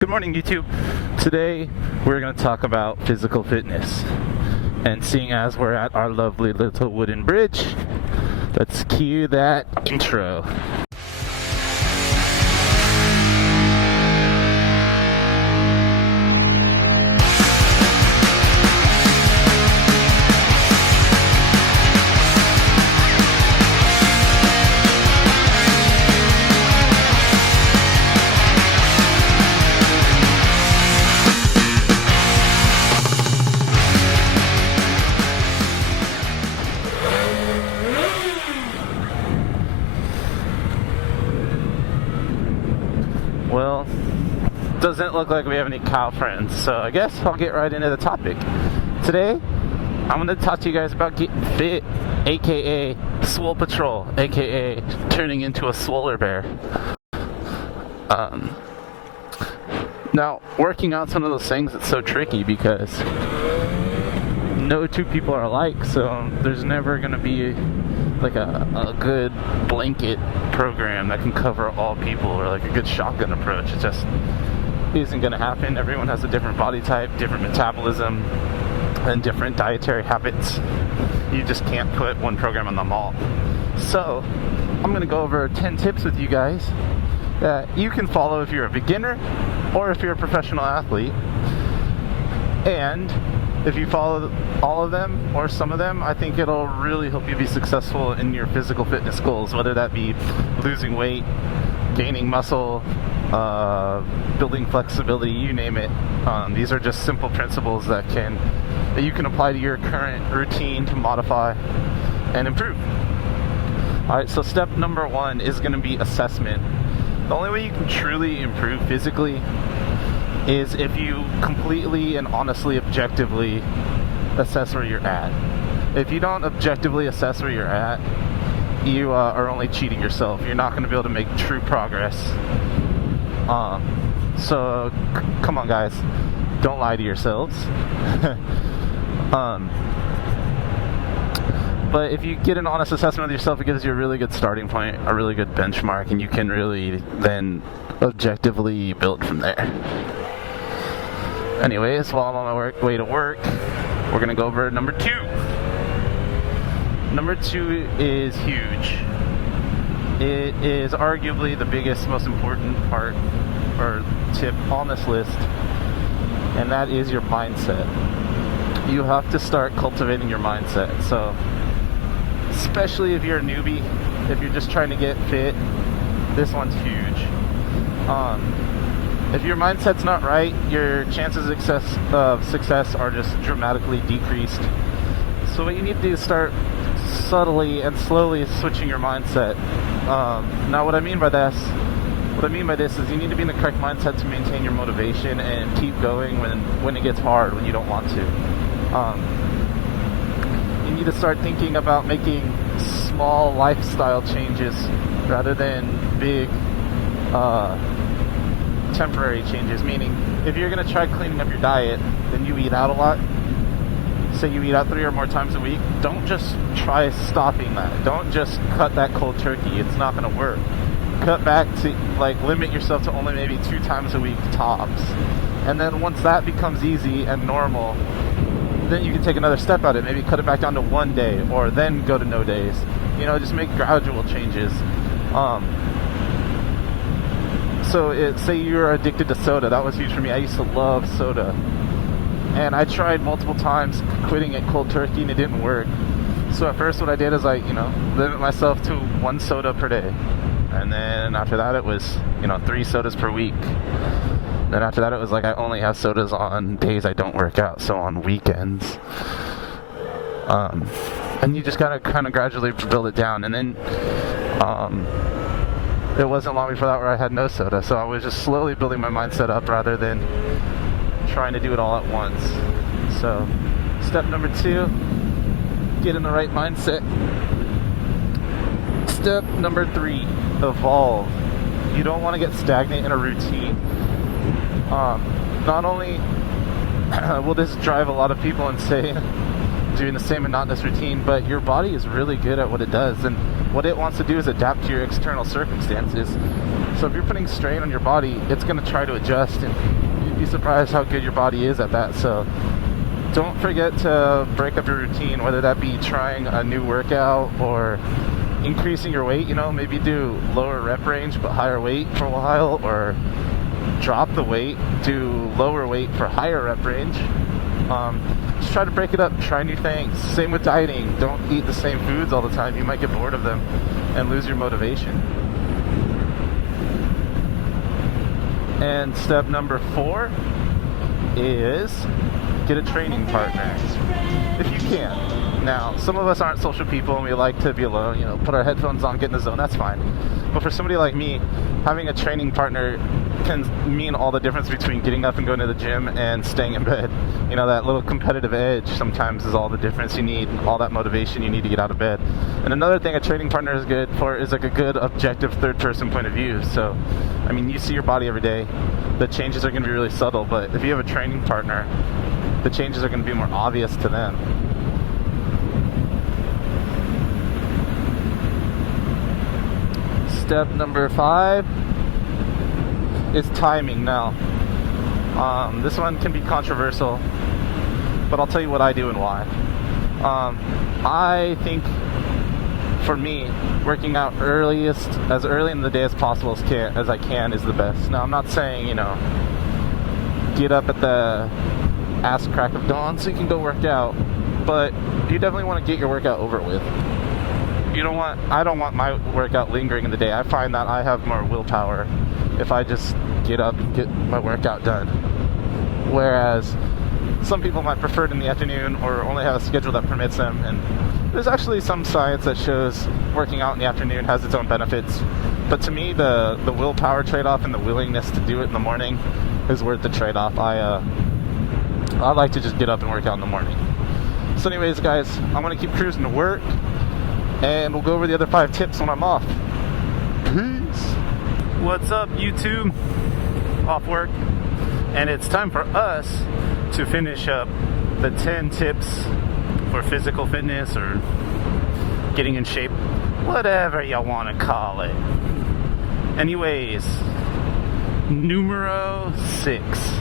Good morning, YouTube. Today we're going to talk about physical fitness. And seeing as we're at our lovely little wooden bridge, let's cue that intro. Well, doesn't look like we have any cow friends, so I guess I'll get right into the topic. Today, I'm going to talk to you guys about getting fit, aka Swole Patrol, aka turning into a swoller bear. Now, working out's one of those things that's so tricky because no two people are alike, so there's never going to be like a good blanket program that can cover all people, or like a good shotgun approach. It just isn't going to happen. Everyone has a different body type, different metabolism, and different dietary habits. You just can't put one program on them all. So I'm going to go over 10 tips with you guys that you can follow if you're a beginner or if you're a professional athlete. And if you follow all of them or some of them, I think it'll really help you be successful in your physical fitness goals, whether that be losing weight, gaining muscle, building flexibility, you name it. These are just simple principles that you can apply to your current routine to modify and improve. Alright, so step number 1 is going to be assessment. The only way you can truly improve physically is if you completely and honestly, objectively assess where you're at. If you don't objectively assess where you're at, you are only cheating yourself. You're not going to be able to make true progress. So come on, guys, don't lie to yourselves. But if you get an honest assessment of yourself, it gives you a really good starting point, a really good benchmark, and you can really then objectively build from there. Anyways, while I'm on my way to work, we're going to go over number 2. Number 2 is huge. It is arguably the biggest, most important part or tip on this list, and that is your mindset. You have to start cultivating your mindset. So, especially if you're a newbie, if you're just trying to get fit, this one's huge. If your mindset's not right, your chances of success are just dramatically decreased. So what you need to do is start subtly and slowly switching your mindset. Now what I mean by this is you need to be in the correct mindset to maintain your motivation and keep going when it gets hard, when you don't want to. You need to start thinking about making small lifestyle changes rather than big temporary changes. Meaning, if you're going to try cleaning up your diet, then you eat out a lot. Say you eat out 3 or more times a week, don't just try stopping that. Don't just cut that cold turkey. It's not going to work. Cut back to, limit yourself to only maybe 2 times a week tops. And then once that becomes easy and normal, then you can take another step at it. Maybe cut it back down to 1 day, or then go to no days. Just make gradual changes. So say you're addicted to soda. That was huge for me. I used to love soda. And I tried multiple times quitting it cold turkey, and it didn't work. So at first what I did is limit myself to 1 soda per day. And then after that it was, 3 sodas per week. Then after that it was I only have sodas on days I don't work out, so on weekends. And you just gotta kind of gradually build it down. And then it wasn't long before that where I had no soda, so I was just slowly building my mindset up rather than trying to do it all at once. So, step number 2, get in the right mindset. Step number 3, evolve. You don't want to get stagnant in a routine. Not only will this drive a lot of people insane doing the same monotonous routine, but your body is really good at what it does, and what it wants to do is adapt to your external circumstances. So if you're putting strain on your body, it's going to try to adjust, and you'd be surprised how good your body is at that. So don't forget to break up your routine, whether that be trying a new workout or increasing your weight. You know, maybe do lower rep range but higher weight for a while, or drop the weight, do lower weight for higher rep range. Just try to break it up, try new things. Same with dieting. Don't eat the same foods all the time. You might get bored of them and lose your motivation. And step number 4 is get a training partner if you can. Now, some of us aren't social people and we like to be alone, you know, put our headphones on, get in the zone, that's fine. But for somebody like me, having a training partner can mean all the difference between getting up and going to the gym and staying in bed. You know, that little competitive edge sometimes is all the difference you need, all that motivation you need to get out of bed. And another thing a training partner is good for is like a good objective third-person point of view. So, I mean, you see your body every day. The changes are going to be really subtle, but if you have a training partner, the changes are going to be more obvious to them. Step number 5 is timing. Now, this one can be controversial, but I'll tell you what I do and why. I think for me, working out as early in the day as possible as I can is the best. Now, I'm not saying, you know, get up at the ass crack of dawn so you can go work out, but you definitely want to get your workout over with. I don't want my workout lingering in the day. I find that I have more willpower if I just get up and get my workout done. Whereas some people might prefer it in the afternoon or only have a schedule that permits them. And there's actually some science that shows working out in the afternoon has its own benefits. But to me, the willpower trade-off and the willingness to do it in the morning is worth the trade-off. I like to just get up and work out in the morning. So anyways, guys, I'm going to keep cruising to work, and we'll go over the other 5 tips when I'm off. Peace. What's up, YouTube? Off work, and it's time for us to finish up the 10 tips for physical fitness or getting in shape, whatever you want to call it. Anyways, numero 6.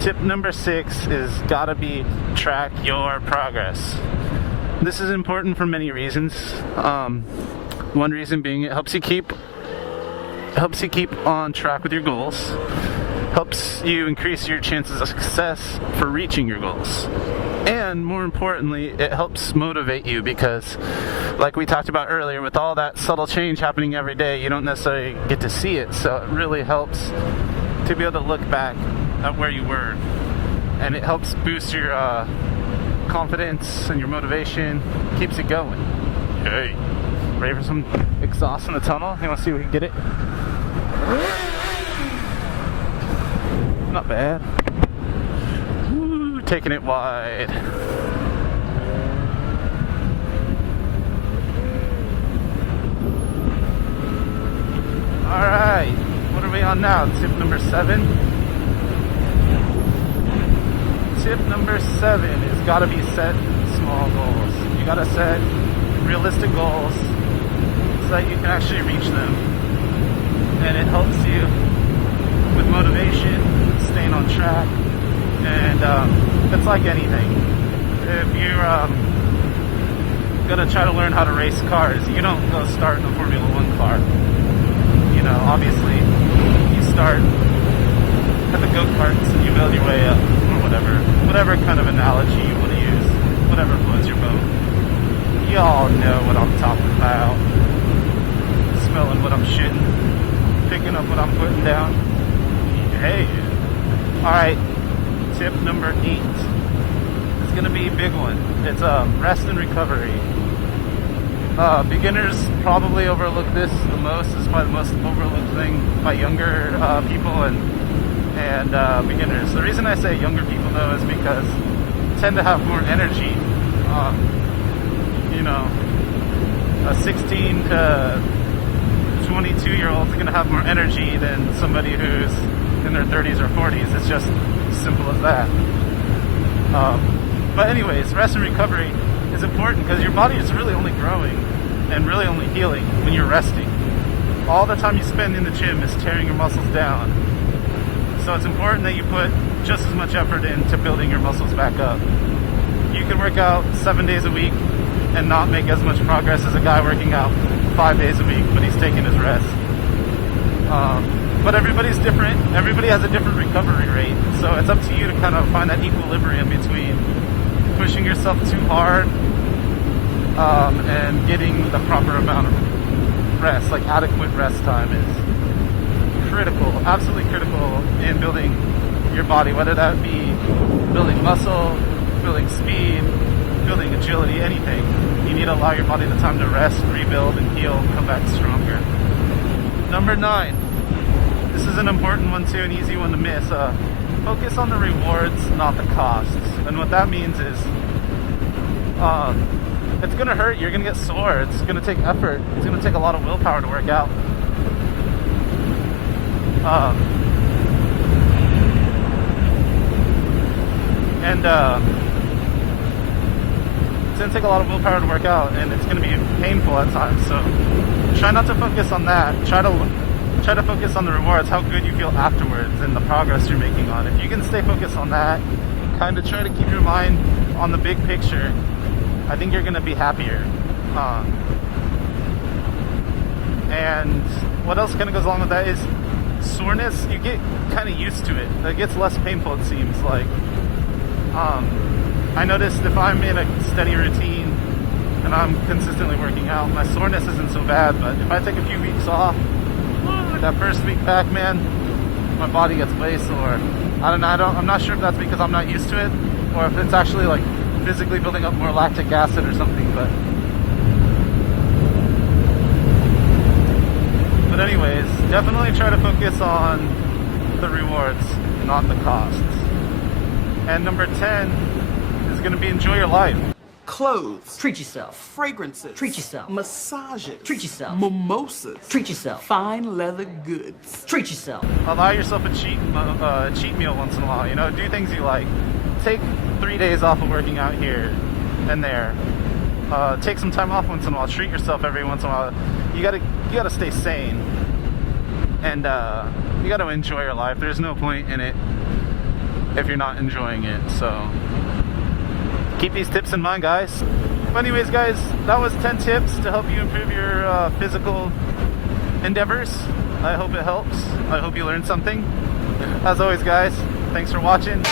Tip number 6 is gotta be track your progress. This is important for many reasons. One reason being it helps you keep on track with your goals, helps you increase your chances of success for reaching your goals, and more importantly, it helps motivate you because, like we talked about earlier, with all that subtle change happening every day, you don't necessarily get to see it, so it really helps to be able to look back at where you were, and it helps boost your confidence and your motivation, keeps it going. Hey, ready for some exhaust in the tunnel? You want to see if we can get it? Not bad. Woo, taking it wide. Alright, what are we on now? Tip number 7? Tip number 7 is gotta be set small goals. You gotta set realistic goals so that you can actually reach them. And it helps you with motivation, staying on track, and it's like anything. If you're gonna try to learn how to race cars, you don't go start in a Formula 1 car. You know, obviously, you start at the go-karts and you build your way up, or whatever kind of analogy you want to use, whatever floats your boat. Y'all know what I'm talking about. Smelling what I'm shitting, picking up what I'm putting down. Hey. Alright, tip number 8. It's gonna be a big one. It's rest and recovery. Beginners probably overlook this the most. It's probably the most overlooked thing by younger people and beginners. The reason I say younger people though is because they tend to have more energy. You know, a 16 to 22-year-old is going to have more energy than somebody who's in their 30s or 40s. It's just as simple as that. But anyways, rest and recovery is important because your body is really only growing and really only healing when you're resting. all the time you spend in the gym is tearing your muscles down. So it's important that you put just as much effort into building your muscles back up. You can work out 7 days a week and not make as much progress as a guy working out 5 days a week, but he's taking his rest. But everybody's different. Everybody has a different recovery rate. So it's up to you to kind of find that equilibrium between pushing yourself too hard and getting the proper amount of rest. Like adequate rest time is critical, absolutely critical in building your body, whether that be building muscle, building speed, building agility, anything. You need to allow your body the time to rest, rebuild, and heal, come back stronger. Number 9. This is an important one too, an easy one to miss. Focus on the rewards, not the costs. And what that means is, it's gonna hurt, you're gonna get sore, it's gonna take effort, it's gonna take a lot of willpower to work out. It's gonna take a lot of willpower to work out, and it's gonna be painful at times. So try not to focus on that. Try to focus on the rewards, how good you feel afterwards, and the progress you're making on it. If you can stay focused on that, kind of try to keep your mind on the big picture, I think you're gonna be happier. And what else kind of goes along with that is soreness. You get kind of used to it. It gets less painful, it seems like. I noticed if I'm in a steady routine and I'm consistently working out, my soreness isn't so bad. But if I take a few weeks off, that first week back, man, my body gets way sore. I don't know. I'm not sure if that's because I'm not used to it, or if it's actually like physically building up more lactic acid or something. But anyways, definitely try to focus on the rewards, not the costs. And number 10 is going to be enjoy your life. Clothes. Treat yourself. Fragrances. Treat yourself. Massages. Treat yourself. Mimosas. Treat yourself. Fine leather goods. Treat yourself. Allow yourself a cheat meal once in a while. You know, do things you like. Take 3 days off of working out here and there. Take some time off once in a while. Treat yourself every once in a while. You gotta stay sane, and you gotta enjoy your life. There's no point in it if you're not enjoying it. So keep these tips in mind, guys. But anyways, guys, that was 10 tips to help you improve your physical endeavors. I hope it helps. I hope you learned something. As always, guys, thanks for watching.